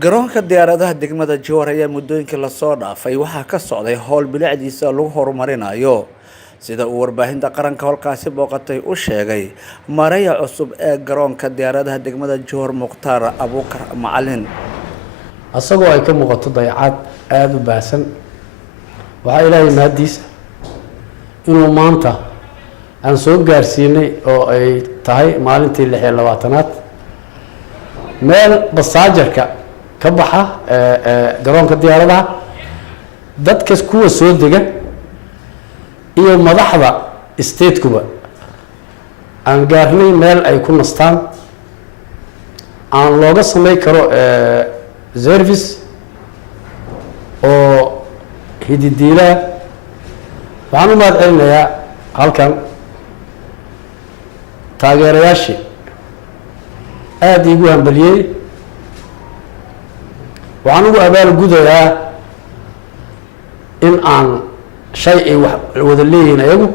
garoonka diyaaradaha degmada Jowhar ayaa muddooyinkii la soo dhaafay waxaa ka socday howl bilicdiisa lagu horumarinayo sida uu warbaahinta qaranka halkaasi booqatay u sheegay mareeya cusub ee garoonka diyaaradaha degmada Jowhar Mukhtaar Abuukar Macalin asagoo ay ka muuqato dayacad aad u baasan waxa ilaahay mahadiisa inuu maanta aan soo gaarsiinay oo ay tahay maalintii 26aad meel basaajarka ka baxa garoonka diyaaradaha dadka kuwa soo dega iyo madaxda state-kuba aan gaarnay meel ay ku nastaan aan looga sameey karo service oo hididiila waxaan u mahadcelinayaa halkan taageerayaashii aad igu hambaliyey waxaan ugu abaal gudayaa in aan shay ay wada leeyihiin ayagu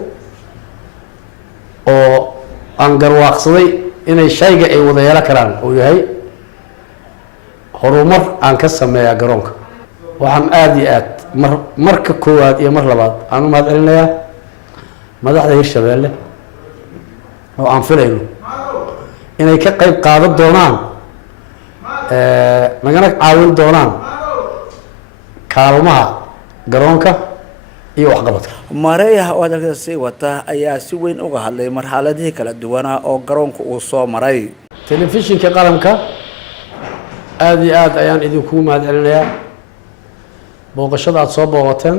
oo aan garwaaqsaday inay shayga ay wada yeelan karaan uu yahay horumar aan ka sameeyaa garoonka waxaan aad iyo aad marka koowaad iyo mar labaad aan u mahadcelinayaa madaxda Hirshabeelle oo aan filayno inay ka qayb qaadan doonaan nagana caawin doonaan kaalmaha garoonka iyo waxqabadka mareeyaha oo dalkaasi wata ayaa si weyn uga hadlay marxaladihii kala duwan oo garoonka uu soo maray telefishinka qaranka aad iyo aad ayaan idinku mahadcelinayaa booqashada aad soo booqateen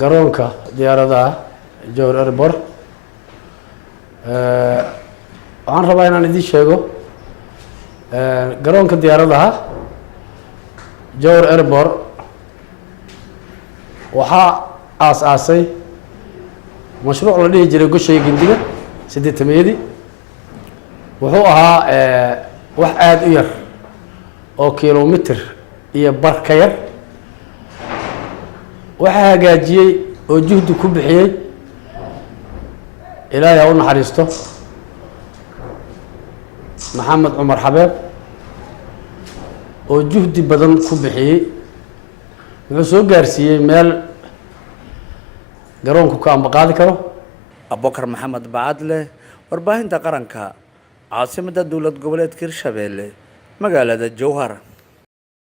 garoonka diyaaradaha Jowhar Airport waxaan rabaa inaan idin sheego garoonka diyaaradaha Jowhar Airport waxaa aasaasay mashruuc la dhihi jiray Goshay Gindiga 8 wuxuu ahaa wax aad u yar oo kiiloomitir iyo bar ka yar waxa hagaajiyay oo juhdi ku bixiyay ilaahay ha u naxariisto Maxamed Cumar Xabeeb oo juhdi badan ku bixiyay wuxuu soo gaarsiiyay meel garoonku ka ambaqaadi karo Abuukar Maxamed Bacadle warbaahinta qaranka caasimada dowlad goboleedka Hirshabeelle magaalada Jowhar.